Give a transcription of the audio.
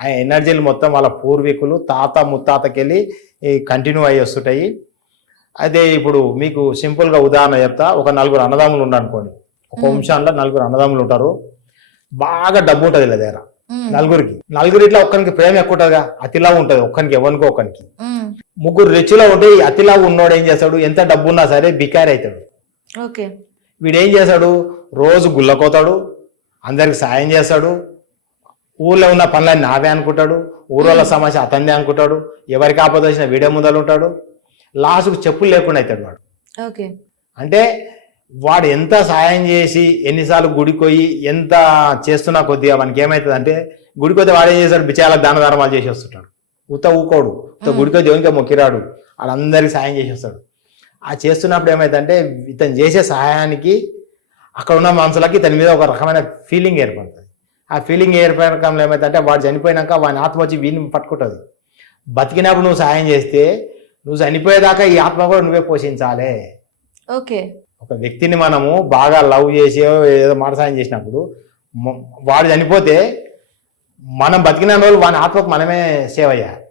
ఆ ఎనర్జీలు మొత్తం వాళ్ళ పూర్వీకులు తాత ముత్తాతకెళ్ళి కంటిన్యూ అయ్యి వస్తుంటాయి. అదే ఇప్పుడు మీకు సింపుల్గా ఉదాహరణ చెప్తా. ఒక నలుగురు అన్నదమ్ములు ఉన్నారు అనుకోండి. ఒక వంశంలో నలుగురు అన్నదమ్ములు ఉంటారు. బాగా డబ్బు ఉంటుంది వీళ్ళ దగ్గర. నలుగురిట్లో ఒక్కరికి ప్రేమ ఎక్కువ ఉంటుందిగా, అతిలా ఉంటుంది ఒక్కరికి, ఎవరికో ఒక్కరికి. ముగ్గురు రిచ్లో ఉంటే అతిలా ఉన్నోడు ఏం చేస్తాడు, ఎంత డబ్బు ఉన్నా సరే బికారి అవుతాడు. వీడేం చేస్తాడు, రోజు గుళ్ళకోతాడు, అందరికి సాయం చేస్తాడు, ఊళ్ళో ఉన్న పనులన్నీ నావే అనుకుంటాడు, ఊళ్ళో సమస్య అతందే అనుకుంటాడు, ఎవరికి ఆపద వచ్చిన వీడే ముందలు ఉంటాడు, లాస్ట్కు చెప్పులు లేకుండా అవుతాడు వాడు. అంటే వాడు ఎంత సాయం చేసి ఎన్నిసార్లు గుడికి పోయి ఎంత చేస్తున్నా కొద్దిగా వానికి ఏమవుతుంది అంటే, గుడికి పోతే వాడు ఏం చేస్తాడు, బిచాలకు దాన ధర్మాలు చేసి వస్తుంటాడు. ఊకోడు, గుడికో దేవునికే మొక్కిరాడు, వాళ్ళందరికీ సాయం చేసి వస్తాడు. ఆ చేస్తున్నప్పుడు ఏమైందంటే ఇతను చేసే సహాయానికి అక్కడ ఉన్న మనుషులకి ఇతని మీద ఒక రకమైన ఫీలింగ్ ఏర్పడుతుంది. ఆ ఫీలింగ్ ఏర్పడకంలో ఏమైందంటే వాడు చనిపోయినాక వాని ఆత్మ వచ్చి వీడిని పట్టుకుంటుంది. బతికినప్పుడు నువ్వు సాయం చేస్తే నువ్వు చనిపోయేదాకా ఈ ఆత్మ కూడా నువ్వే పోషించాలి. ఒక వ్యక్తిని మనము బాగా లవ్ చేసి ఏదో మాట సాయం చేసినప్పుడు వాడు చనిపోతే మనం బతికిన రోజులు వాని ఆత్మకు మనమే సేవ చేయాలి.